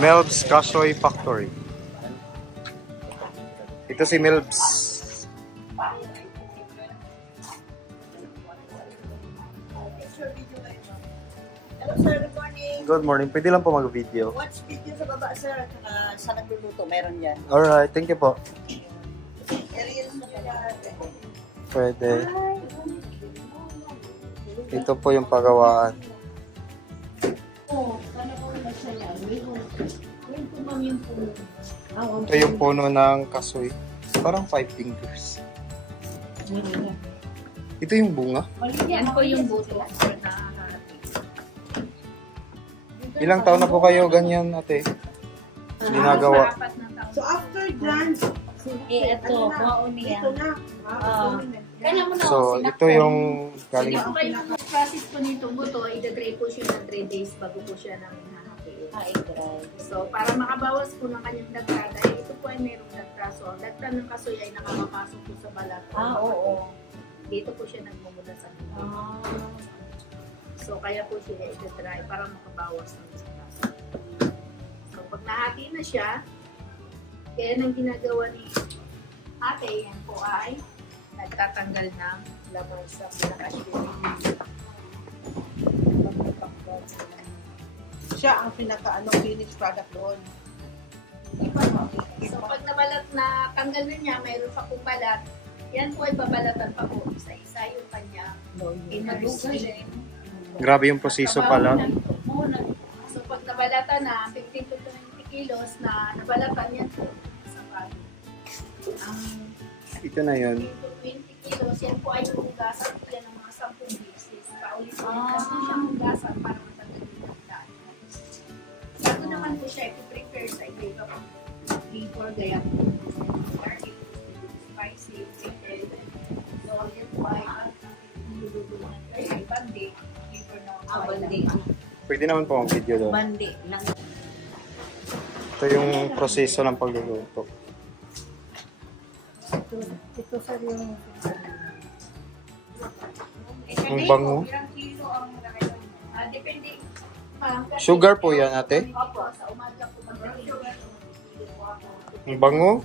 Melb's Kasoy Factory. Ito si Melb's. Hello sir, good morning. Good morning. Pwede lang po mag-video. Watch video sa baba sir, at sa nagluluto, meron yan. Alright, thank you po. Aerial na yan. Pwede. Ito po yung pagawaan. Ito yung puno ng kasoy. Parang 5 fingers. Ito yung bunga. Yan po yung buto. Ilang taon na po kayo ganyan, ate? Ginagawa. So after grant, Ito, wow niya. ito na. So, ito yung galing. Yung process po nito buto, i-dry po siya ng 3 days bago po siya nang hahatiin. So, para makabawas po ng kanyang dagta, dahil ito po ay mayroong dagta. So, ang dagta ng kasoy ay nakakapasok po sa balat. Oo. Dito po siya nagmumula sa dito. So, kaya po siya i-dry para makabawas ng dagta. So, pag nahati na siya, kaya nang ginagawa ni ate, yan po ay nagtatanggal ng laman sa pinaka-shooting. Siya ang finished product doon. So, pag nabalat na tanggal na niya, mayroon pa pong balat, yan po ay babalatan pa po isa-isa yung kanya inalusin. Grabe yung proseso pala. So, pag nabalatan na, 15 to 20 kilos na nabalatan yan po sa bali. Ang Ito na yun. 20 kilos, yan po ay hugasan po yan ng mga 10 pieces. Paulit-ulit po siyang hugasan para matanggal yung dagdaan. Bago naman po siya i-prepare sa iba po. Before gaya po, garlic, spicy, chicken, so yan po ay niluluto na ay bandi, before na bandi. Pwede naman po ang video doon. Bandi lang. Ito yung proseso ng pagluluto. Ito sir yung... Ang bango. Ilang kilo ang depende. Sugar po yan, ate? Opo, sa umaga po mag-sugar. Ang bango. Yung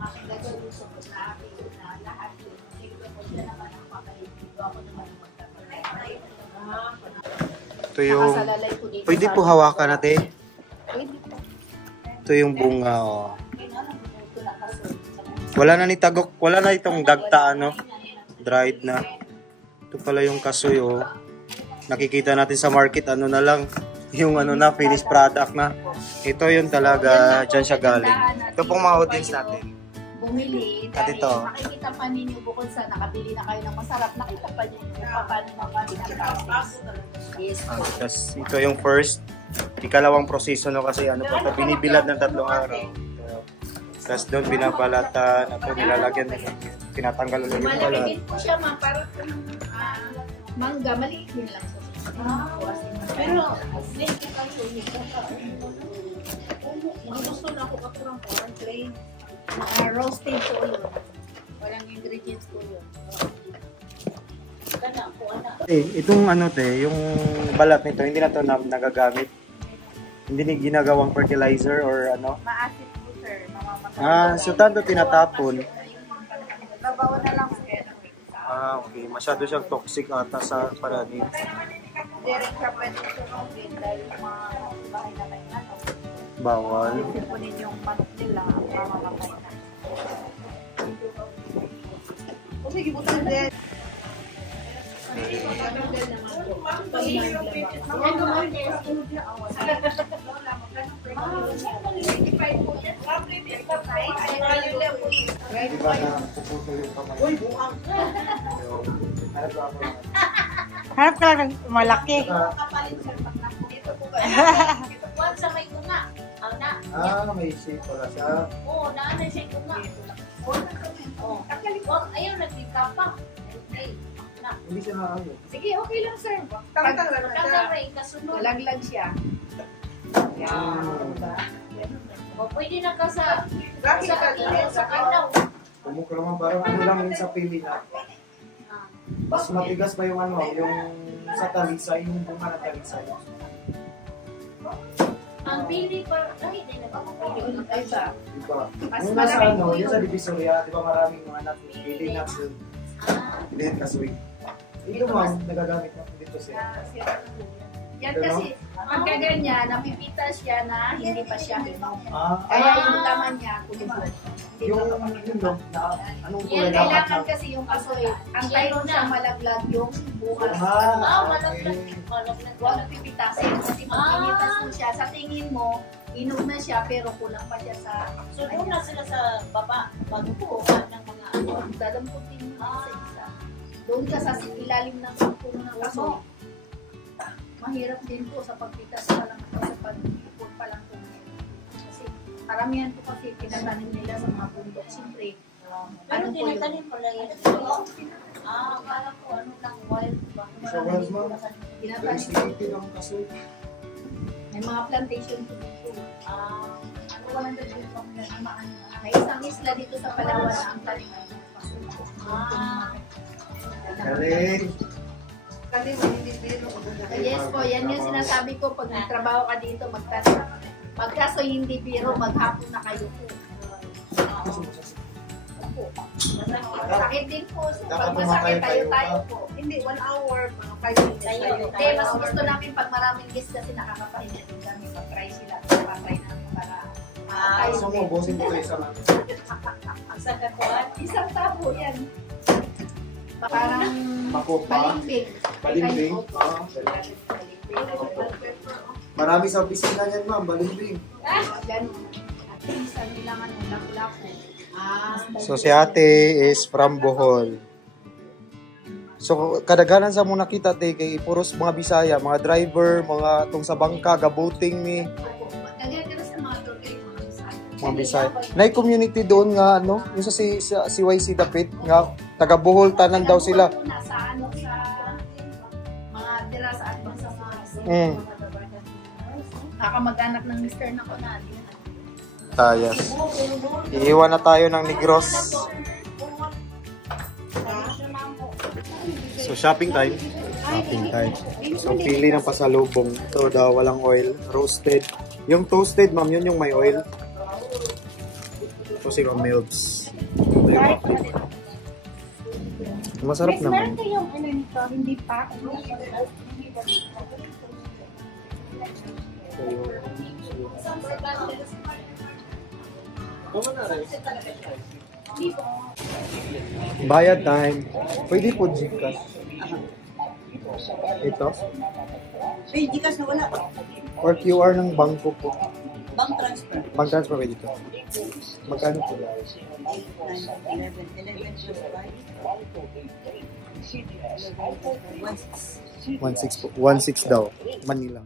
aking gagaluso ko na aking na lahat yun. Siyempre po siya naman ang papalito. Ako naman ang magpapalito. Ito yung... Pwede po hawakan, ate? Ito yung bunga, oh. Wala na ni tagok, wala na itong dagta, ano? Dried na. Ito pala yung kasoy, oh. Nakikita natin sa market, ano na lang, yung ano na, finished product na. Ito yun talaga, dyan siya galing. Ito pong mga audience natin. Bumili, At dahil ito. makikita pa ninyo bukod sa nakabili na kayo ng masarap, nakita pa ninyo kung paano naman pinaprocess. Yes. Tapos ito yung first, ikalawang proseso, no, kasi ano po, binibilad ng 3 araw. Tapos doon binabalatan, ako nilalagyan, tinatanggal ulit yung balat. Malamigin po siya, ma, para kung mangga, maliit din lang. Pero, ang gusto na ako katurang corn plain. Roasted po yun. Walang ingredients po yun. Itong ano te, yung balat nito, hindi na to nagagamit. Hindi ni ginagawang fertilizer or ano. Maasit po sir. So tanto tinatapon. Babawa na lang sir. Okay. Masyado siyang toxic ata sa paraning. Hindi rin siya pwede sunugin dahil mga bahay na may ano. Bawal. Sipunin yung manok nila ang mamamatay na. Kasi gibutan din. Harap ka lang ng malaki. Kapalit sir pag dito po ba? Buwan sa may tunga. May shape pala siya. Oo, naanay siya tunga. Oo. Ayaw, nagkikapa. Hindi siya nakakaya. Sige, okay lang sir. Tanggal na siya. Kasunod. Laglag siya. O pwede na ka sa kanaw. Pumukra naman parang ano lang yun sa Pilipinas. Mas matigas pa yung ano, yung sa talisay, yung bunga ng talisay. Pili pa, ay, hindi na ba? Pili ng iba. Diba? Mas Yung nasa maraming ano, tuyo. yung sa Divisoria, di ba maraming mga anak, pili nuts yun. Pili kasoy. Ito ma'am, nagagamit na dito siya. Yan kasi, pagka ganyan, napipita siya na hindi pa siya hinog. Ah, Kaya yung laman niya, kulubog. yung yun no, na anong kulay Yan, dapat kailangan na? kasi yung kasoy. Ang mayroon siyang malaglag yung bukas. Okay. Huwag pipitasin kasi pag pinitas mo siya, sa tingin mo, inog na siya pero kulang pa siya sa... So, doon na sila sa baba, bago po ng mga ano. Dalamputin mo sa isa. Doon ka sa ilalim ng puno ng kasoy. Mahirap din po sa pagpitas pa lang sa pag-ipon pa lang po. Kasi karamihan po kasi pinatanim nila sa mga bundok. Siyempre, Ano po yun? tinatanim mo lang yan? Akala ko ano lang, wild ba? So, wild ma'am? Tinatanim. Sensitivity ng kasoy. May mga plantation po dito. Ano ko lang dito sa mga may isang isla dito sa Palawan na ang taniman ng kasoy. Galing. Yes po, yan yung sinasabi ko pag nagtrabaho ka dito, magtanim. Pagkaso hindi biro, maghapon na kayo po. Sakit din po. Pag masakit tayo po. Hindi, 1 hour, mga 5 minutes. Hindi, mas gusto namin pag maraming guests kasi nakakapahinga din kami. Pag-try sila, pag-try namin para So mo, bosin ko isa lang. Ang sakakuan. isang tabo yan. Parang Makopa. balimbing. Balimbing. Ah, marami sa opisina niyan ma'am, balimbing. Ganun. At isa nilang ano, lapu-lapu. So si ate is from Bohol. So kadaganan sa muna kita te kay puros mga Bisaya, mga driver, mga tong sa bangka, gaboting ni Kagagano sa mga tour guide, mga Bisaya. Nay community doon nga ano, yung sa si YC Dapit nga taga Bohol tanan daw sila. Nasa ano, sa mga dira sa atbang sa mga Nakamag-anak ng mister na ko na. Tayas. Iiwan na tayo ng Negros. So shopping time. Shopping time. So pili ng pasalubong. Ito daw walang oil. Roasted. Yung toasted ma'am, yun yung may oil. Ito si Milbs. Masarap naman. Meron kayong ano nito, hindi pa. Bayad time. Pwede po Gcash. Ito. Hey, di kasi wala. Or QR ng bangko po. Bank transfer. Bank transfer pwede ito. Magkano po? 8, 9, 11, 11 plus 5. 1.6 po. 1.6 daw. Manila.